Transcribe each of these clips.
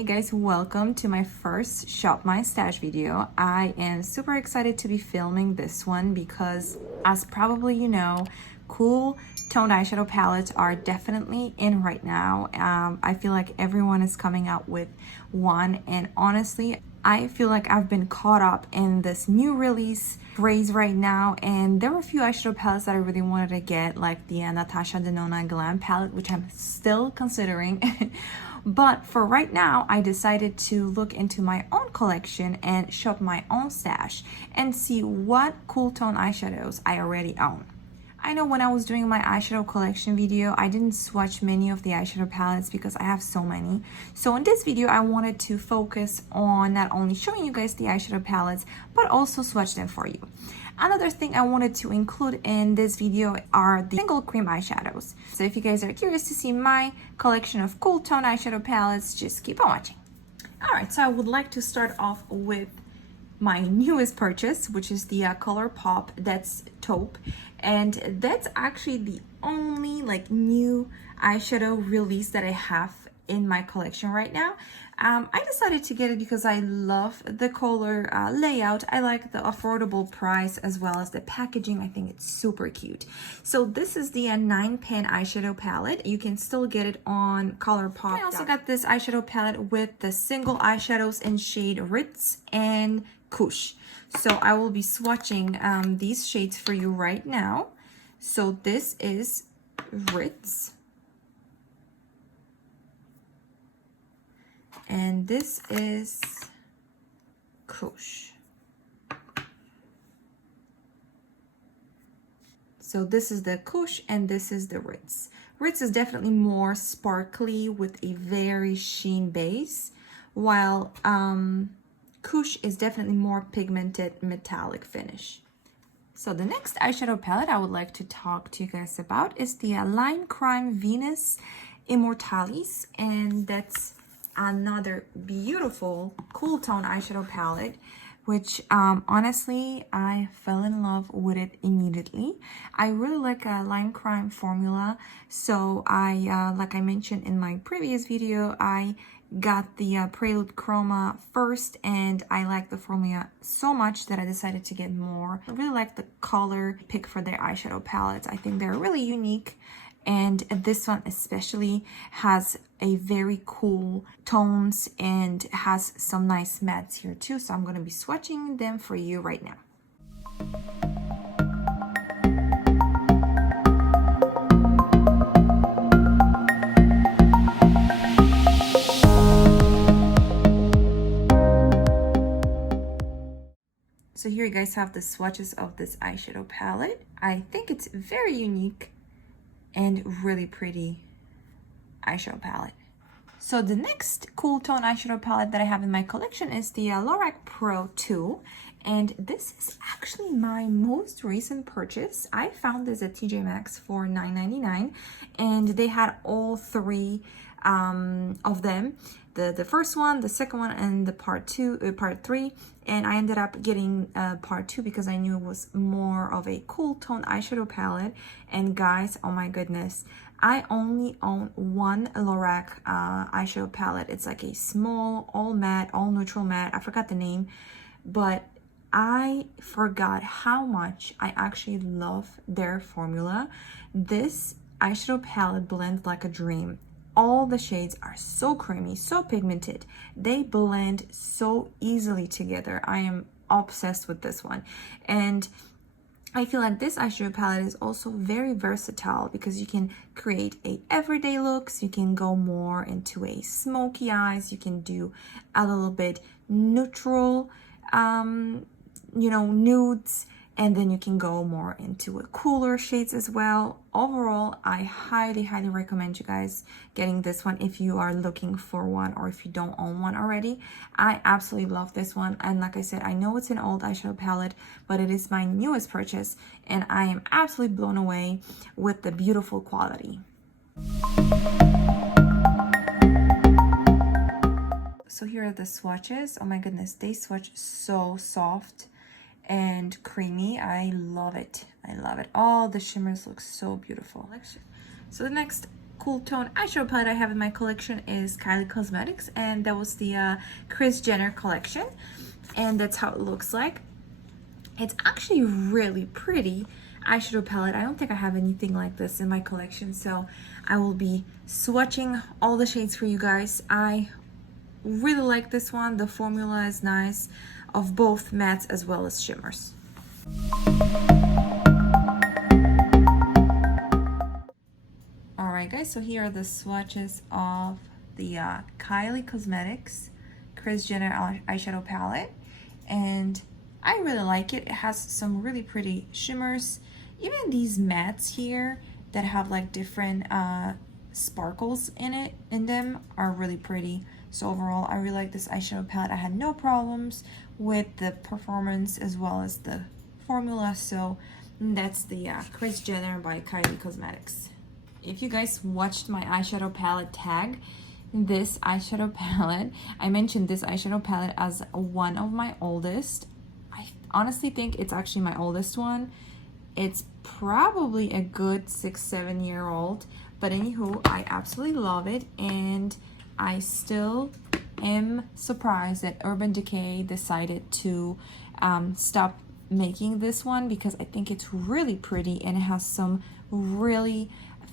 Hey guys, welcome to my first Shop My Stash video. I am super excited to be filming this one because, as probably you know, cool toned eyeshadow palettes are definitely in right now. I feel like everyone is coming out with one, and honestly, I feel like I've been caught up in this new release craze right now, and there were a few eyeshadow palettes that I really wanted to get, like the Natasha Denona Glam palette, which I'm still considering. But for right now, I decided to look into my own collection and shop my own stash and see what cool tone eyeshadows I already own. I know when I was doing my eyeshadow collection video, I didn't swatch many of the eyeshadow palettes because I have so many. So in this video, I wanted to focus on not only showing you guys the eyeshadow palettes, but also swatch them for you. Another thing I wanted to include in this video are the single cream eyeshadows. So if you guys are curious to see my collection of cool tone eyeshadow palettes, just keep on watching. Alright, so I would like to start off with my newest purchase, which is the ColourPop, that's taupe, and that's actually the only new eyeshadow release that I have in my collection right now. I decided to get it because I love the color layout. I like the affordable price as well as the packaging. I think it's super cute. So this is the 9-pan eyeshadow palette. You can still get it on ColourPop. I also got this eyeshadow palette with the single eyeshadows in shade Ritz and Kush. So I will be swatching these shades for you right now. So this is Ritz. And this is Kush. So this is the Kush and this is the Ritz. Ritz is definitely more sparkly with a very sheen base, while Kush is definitely more pigmented metallic finish. So the next eyeshadow palette I would like to talk to you guys about is the Lime Crime Venus Immortalis, and that's another beautiful cool tone eyeshadow palette, which honestly I fell in love with it immediately. I really like a Lime Crime formula, so I like I mentioned in my previous video, I got the Prelude Chroma first, and I like the formula so much that I decided to get more. I really like the color pick for their eyeshadow palettes. I think they're really unique, and this one especially has a very cool tones and has some nice mattes here too. So I'm going to be swatching them for you right now. So here you guys have the swatches of this eyeshadow palette. I think it's very unique and really pretty eyeshadow palette. So the next cool tone eyeshadow palette that I have in my collection is the Lorac Pro 2, and this is actually my most recent purchase. I found this at TJ Maxx for $9.99, and they had all three of them, the first one, the second one, and the part 3, and I ended up getting part 2 because I knew it was more of a cool tone eyeshadow palette. And guys, oh my goodness, I only own one Lorac eyeshadow palette. It's like a small, all matte, all neutral matte. I forgot the name, but I forgot how much I actually love their formula. This eyeshadow palette blends like a dream. All the shades are so creamy, so pigmented. They blend so easily together. I am obsessed with this one. And I feel like this eyeshadow palette is also very versatile because you can create a everyday looks. You can go more into a smoky eyes. You can do a little bit neutral, nudes, and then you can go more into a cooler shades as well. Overall, I highly recommend you guys getting this one if you are looking for one or if you don't own one already. I absolutely love this one, and like I said, I know it's an old eyeshadow palette, but it is my newest purchase, and I am absolutely blown away with the beautiful quality. So here are the swatches. Oh my goodness, they swatch so soft and creamy. I love it. I love it. All the shimmers look so beautiful. So the next cool tone eyeshadow palette I have in my collection is Kylie Cosmetics, and that was the Kris Jenner collection, and that's how it looks like. It's actually really pretty eyeshadow palette. I don't think I have anything like this in my collection, so I will be swatching all the shades for you guys. I really like this one. The formula is nice of both mattes as well as shimmers. Alright guys, so here are the swatches of the Kylie Cosmetics Kris Jenner eyeshadow palette, and I really like it. It has some really pretty shimmers. Even these mattes here that have like different sparkles in them are really pretty. So overall, I really like this eyeshadow palette. I had no problems with the performance as well as the formula. So that's the Kris Jenner by Kylie Cosmetics. If you guys watched my eyeshadow palette tag, this eyeshadow palette, I mentioned this eyeshadow palette as one of my oldest. I honestly think it's actually my oldest one. It's probably a good 6-7 year old, but anywho, I absolutely love it, and I still am surprised that Urban Decay decided to stop making this one, because I think it's really pretty and it has some really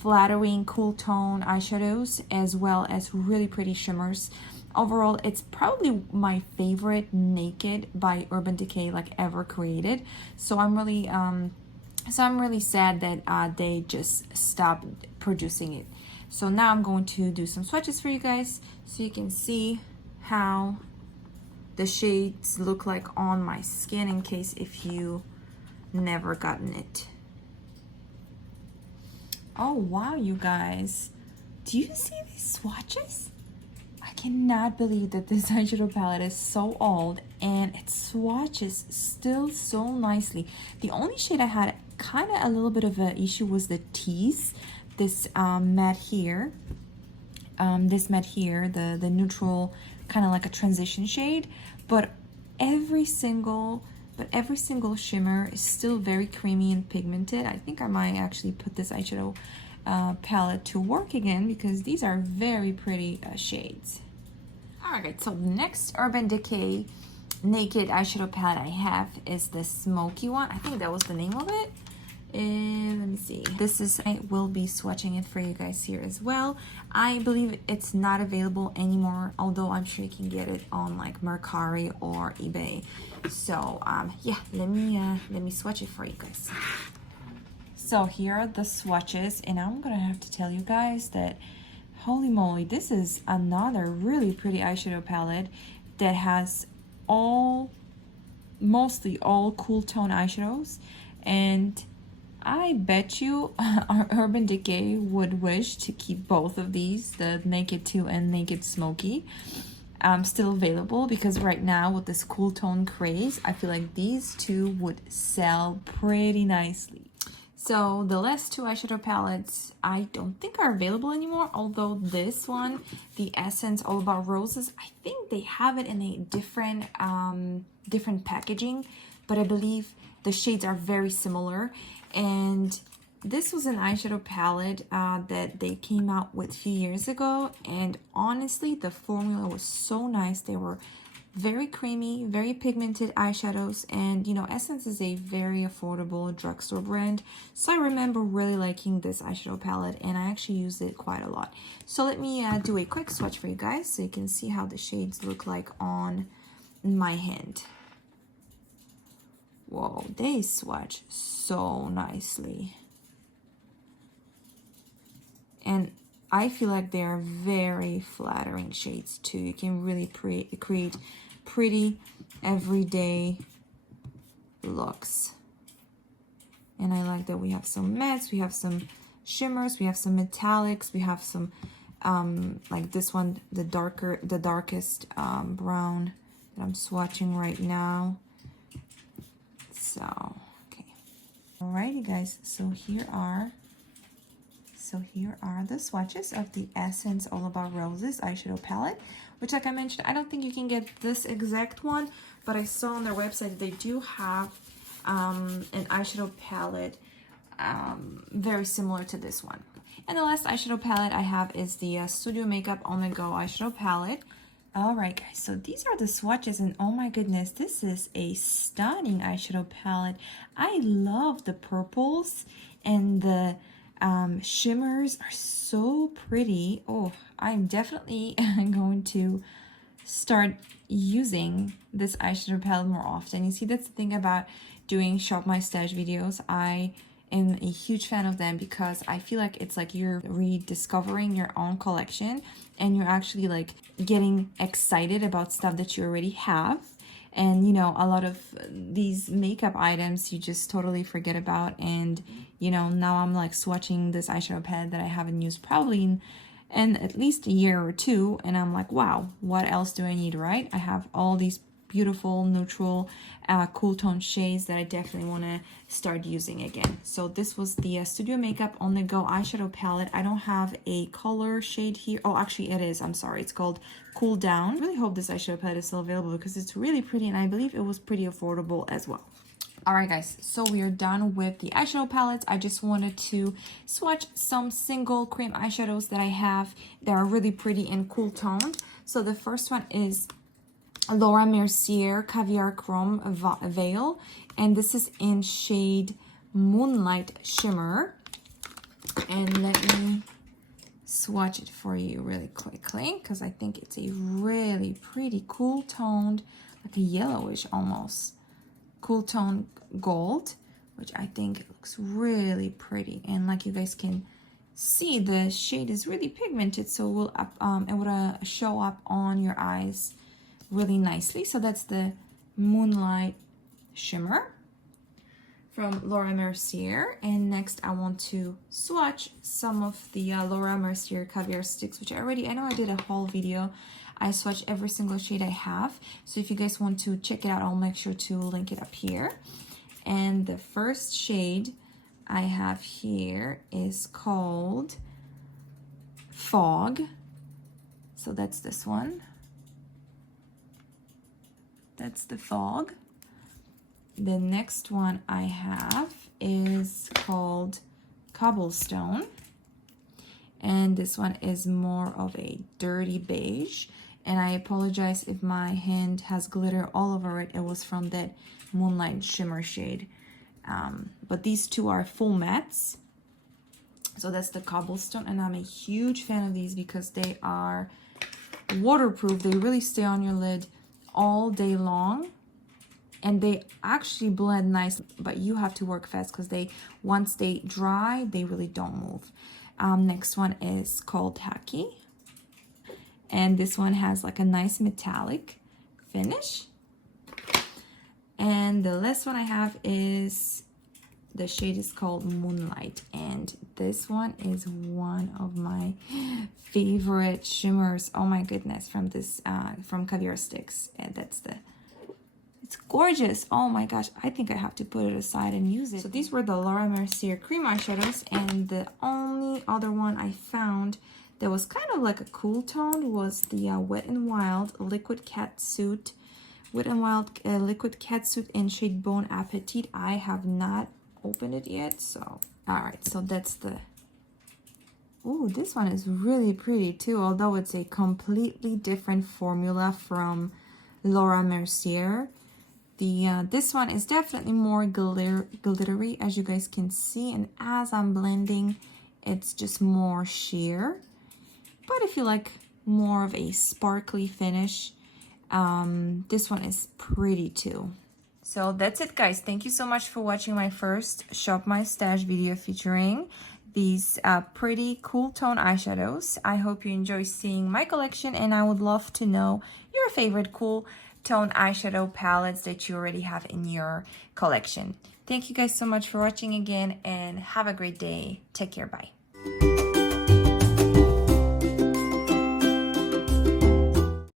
flattering cool tone eyeshadows as well as really pretty shimmers. Overall, it's probably my favorite naked by Urban Decay like ever created. So I'm really sad that they just stopped producing it. So now I'm going to do some swatches for you guys so you can see how the shades look like on my skin, in case if you never gotten it. Oh wow, you guys, do you see these swatches? I cannot believe that this eyeshadow palette is so old and it swatches still so nicely. The only shade I had kind of a little bit of an issue was the tease. This matte here, the neutral, kind of like a transition shade, but every single shimmer is still very creamy and pigmented. I think I might actually put this eyeshadow palette to work again, because these are very pretty shades. Alright, so the next Urban Decay naked eyeshadow palette I have is the smoky one. I think that was the name of it. And let me see. I will be swatching it for you guys here as well. I believe it's not available anymore, although I'm sure you can get it on like Mercari or eBay. So yeah, let me swatch it for you guys. So here are the swatches, and I'm gonna have to tell you guys that holy moly, this is another really pretty eyeshadow palette that has mostly all cool tone eyeshadows, and I bet you our Urban Decay would wish to keep both of these, the Naked 2 and Naked Smoky, still available, because right now with this cool tone craze, I feel like these two would sell pretty nicely. So the last two eyeshadow palettes I don't think are available anymore, although this one, the Essence All About Roses, I think they have it in a different packaging, but I believe the shades are very similar. And this was an eyeshadow palette that they came out with a few years ago, and honestly the formula was so nice. They were very creamy, very pigmented eyeshadows, and you know, Essence is a very affordable drugstore brand, so I remember really liking this eyeshadow palette, and I actually used it quite a lot. So let me do a quick swatch for you guys so you can see how the shades look like on my hand. Whoa, they swatch so nicely. And I feel like they're very flattering shades too. You can really create pretty everyday looks. And I like that we have some mattes, we have some shimmers, we have some metallics, we have some like this one, the darkest brown that I'm swatching right now. So, okay. Alrighty guys, so here are the swatches of the Essence All About Roses eyeshadow palette, which, like I mentioned, I don't think you can get this exact one, but I saw on their website that they do have an eyeshadow palette very similar to this one. And the last eyeshadow palette I have is the Studio Makeup On The Go eyeshadow palette. Alright guys, so these are the swatches, and oh my goodness, this is a stunning eyeshadow palette. I love the purples, and the shimmers are so pretty. Oh, I'm definitely going to start using this eyeshadow palette more often. You see, that's the thing about doing Shop My Stash videos. I am a huge fan of them because I feel like it's like you're rediscovering your own collection, and you're actually like getting excited about stuff that you already have. And you know, a lot of these makeup items you just totally forget about. And you know, now I'm like swatching this eyeshadow palette that I haven't used probably in at least a year or two, and I'm like, wow, what else do I need, right? I have all these beautiful neutral cool tone shades that I definitely want to start using again. So this was the Studio Makeup On The Go eyeshadow palette. I don't have a color shade here. Oh, actually it is, I'm sorry, it's called Cool Down. I really hope this eyeshadow palette is still available because it's really pretty, and I believe it was pretty affordable as well. Alright guys, so we are done with the eyeshadow palettes. I just wanted to swatch some single cream eyeshadows that I have that are really pretty and cool toned. So the first one is Laura Mercier Caviar Chrome Veil, and this is in shade Moonlight Shimmer. And let me swatch it for you really quickly because I think it's a really pretty cool toned, like a yellowish almost cool tone gold, which I think looks really pretty. And like you guys can see, the shade is really pigmented, so it will show up on your eyes really nicely. So that's the Moonlight Shimmer from Laura Mercier. And next I want to swatch some of the Laura Mercier Caviar Sticks, which I know I did a whole video. I swatch every single shade I have, so if you guys want to check it out, I'll make sure to link it up here. And the first shade I have here is called Fog. So that's this one. That's the Fog. The next one I have is called Cobblestone. And this one is more of a dirty beige. And I apologize if my hand has glitter all over it. It was from that Moonlight Shimmer shade. But these two are full mattes. So that's the Cobblestone. And I'm a huge fan of these because they are waterproof. They really stay on your lid all day long. And they actually blend nice, but you have to work fast because once they dry, they really don't move. Next one is called Tacky. And this one has like a nice metallic finish. And the last one I have is, the shade is called Moonlight. And this one is one of my favorite shimmers. Oh my goodness, from this, from Caviar Sticks. And it's gorgeous. Oh my gosh, I think I have to put it aside and use it. So these were the Laura Mercier cream eyeshadows, and the only other one I found that was kind of like a cool tone was the Wet n Wild Liquid Catsuit. Wet n Wild Liquid Catsuit in shade Bon Appetit. I have not opened it yet, so alright, so that's the... Ooh, this one is really pretty too, although it's a completely different formula from Laura Mercier. This one is definitely more glittery, as you guys can see, and as I'm blending, it's just more sheer. But if you like more of a sparkly finish, this one is pretty too. So that's it, guys. Thank you so much for watching my first Shop My Stash video featuring these pretty cool tone eyeshadows. I hope you enjoy seeing my collection, and I would love to know your favorite cool tone eyeshadow palettes that you already have in your collection. Thank you guys so much for watching again, and have a great day. Take care. Bye.